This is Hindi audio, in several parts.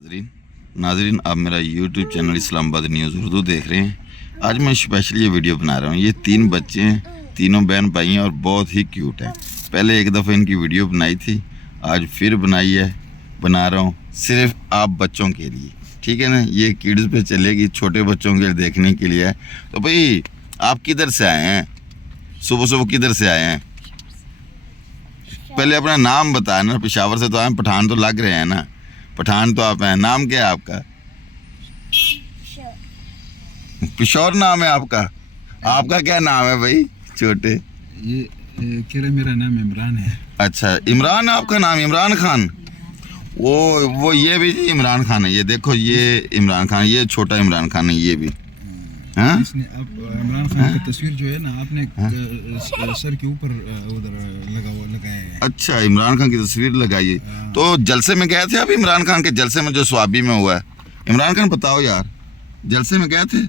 नाजरीन आप मेरा YouTube channel Islamabad news Urdu देख रहे हैं। आज मैं स्पेशली ये वीडियो बना रहा हूँ। ये 3 बच्चे हैं, तीनों बहन भाई हैं और बहुत ही क्यूट हैं। पहले एक दफ़ा इनकी वीडियो बनाई थी, आज फिर बना रहा हूँ सिर्फ आप बच्चों के लिए, ठीक है ना। ये किड्स पे चलेगी, छोटे बच्चों के देखने के लिए है। तो भाई आप किधर से आए हैं, सुबह सुबह किधर से आए हैं? पहले अपना नाम बताया ना। पेशावर से तो आए, पठान तो लग रहे हैं ना, पठान तो आप हैं। नाम क्या है आपका? पिशोर नाम है आपका। आपका क्या नाम है भाई छोटे? ये मेरा नाम इमरान है। अच्छा इमरान आपका नाम? इमरान खान। वो ये भी इमरान खान है। ये देखो ये इमरान खान, ये छोटा इमरान खान है। ये भी हाँ? इसने अब इमरान खान की तस्वीर जो है ना आपने सर के ऊपर उधर लगाया है। अच्छा इमरान खान की तस्वीर लगाई है। तो जलसे में गए थे आप? इमरान खान के जलसे में जो स्वाबी में हुआ है। इमरान खान बताओ यार, जलसे में गए थे?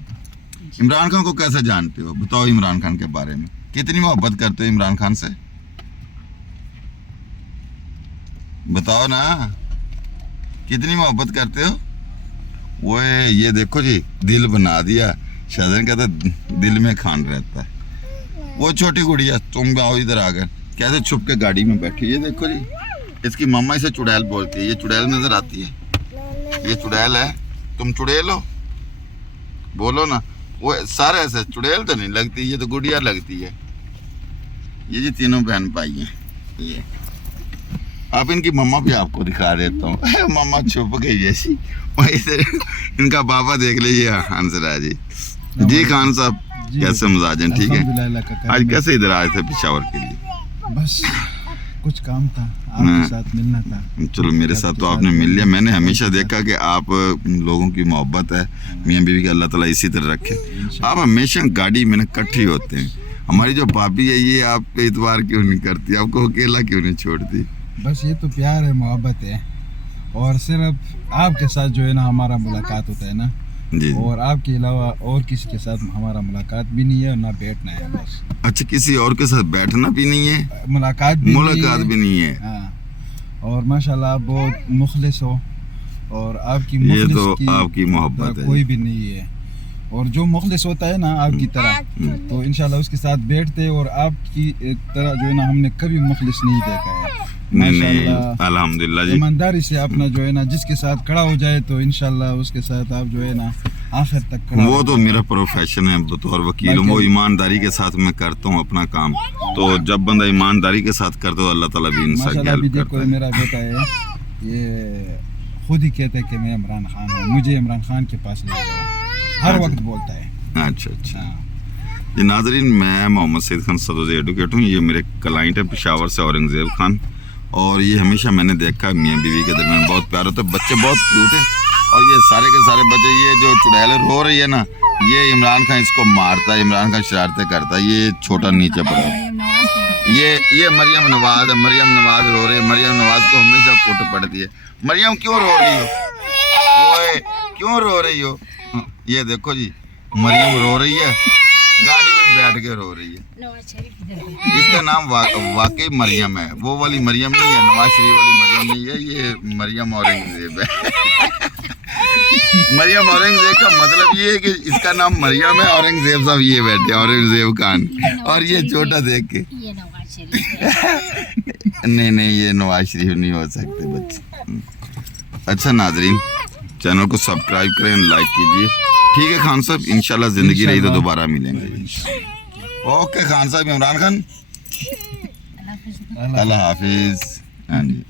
इमरान खान को कैसे जानते हो? बताओ इमरान खान के बारे में, कितनी मोहब्बत करते हो इमरान खान से? बताओ ना, कितनी मोहब्बत करते हो? वो ये देखो जी, दिल बना दिया। शाहजहां कहता दिल में खान रहता है। वो छोटी गुड़िया, तुम आओ इधर आकर, कैसे छुप के गाड़ी में बैठी। ये देखो जी, इसकी मम्मा इसे चुड़ैल बोलती है। ये चुड़ैल नजर आती है, ये चुड़ैल है। तुम चुड़ैल हो, बोलो ना। वो सारे ऐसे चुड़ैल तो नहीं लगती, ये तो गुड़िया लगती है। ये जी तीनों बहन भाई हैं। ये आप इनकी मम्मा भी आपको दिखा देता हूँ। मम्मा छुप गई जैसी, वहीं से इनका बाबा देख लीजिए। हंसरा जी खान साहब कैसे मजाज हैं? ठीक है। आज कैसे इधर आए थे पेशावर के लिए? बस कुछ काम था, आपके साथ मिलना था। चलो मेरे साथ तो आपने मिल लिया। मैंने हमेशा देखा कि आप लोगों की मोहब्बत है, मियाँ बीवी का अल्लाह ताला इसी तरह रखे। आप हमेशा गाड़ी में इकट्ठे होते हैं। हमारी जो भाभी है ये आपको इतवार क्यों नहीं करती, आपको अकेला क्यों नहीं छोड़ती? बस ये तो प्यार है, मोहब्बत है। और सिर्फ आपके साथ जो है ना हमारा मुलाकात होता है ना जी। और आपके अलावा और किसी के साथ हमारा मुलाकात भी नहीं है और ना बैठना है बस। अच्छा किसी और के साथ बैठना भी नहीं है, मुलाकात भी नहीं है। हाँ। और माशाल्लाह आप बहुत मुखलिस हो और आपकी ये तो आपकी मोहब्बत है, कोई भी नहीं है। और जो मुखलिस होता है ना आपकी तरह, तो इंशाल्लाह उसके साथ बैठते। और आपकी तरह जो है ना हमने कभी मुखलिस नहीं देखा है। नहीं अल्हम्दुलिल्लाह जी। ईमानदारी से अपना जो है ना जिसके साथ खड़ा हो जाए तो इंशाल्लाह उसके साथ आप जो है ना आखिर तक खड़ा। वो तो मेरा प्रोफेशन है, बतौर वकील वो ईमानदारी के साथ मैं करता हूँ अपना काम। तो जब बंदा ईमानदारी के साथ करता है अल्लाह ताला भी इंसान की हेल्प करता है। मेरा बेटा है, ये खुद ही कहता है कि मैं इमरान खान हूँ, मुझे इमरान खान के पास ले जाओ, हर वक्त बोलता है। अच्छा ये नाजरीन, मैं मोहम्मद सईद खान सदोज़ एडवोकेट हूँ। ये मेरे क्लाइंट है पेशावर से औरंगज़ेब खान। और ये हमेशा मैंने देखा मियाँ बीवी के दरमियान बहुत प्यार होता है। बच्चे बहुत क्यूट है। और ये सारे के सारे बच्चे, ये जो चुड़ैल रो रही है ना, ये इमरान खान इसको मारता है, इमरान खान शरारतें करता है। ये छोटा नीचे पड़ा है। ये मरियम नवाज है। मरियम नवाज रो रही है। मरियम नवाज को हमेशा कोट पड़ती है। मरियम क्यों रो रही हो? ओए क्यों रो रही हो? ये देखो जी, मरियम रो रही है, गाड़ी में बैठ के रो रही है। इसका नाम वाकई मरियम है। वो वाली मरियम नहीं है, नवाज शरीफ वाली मरियम नहीं है। ये मरियम औरंगजेब है। मरियम औरंगजेब का मतलब ये है कि इसका नाम मरियम है। औरंगजेब साहब ये बैठे, औरंगजेब खान। और ये छोटा देख के नहीं ये नवाज शरीफ नहीं हो सकते बच्चे। अच्छा नाजरीन, चैनल को सब्सक्राइब करें, लाइक कीजिए। ठीक है खान साहब, इंशाल्लाह जिंदगी रही तो दोबारा मिलेंगे। ओके खान साहब। इमरान खान, अल्लाह हाफिज। हाँ जी।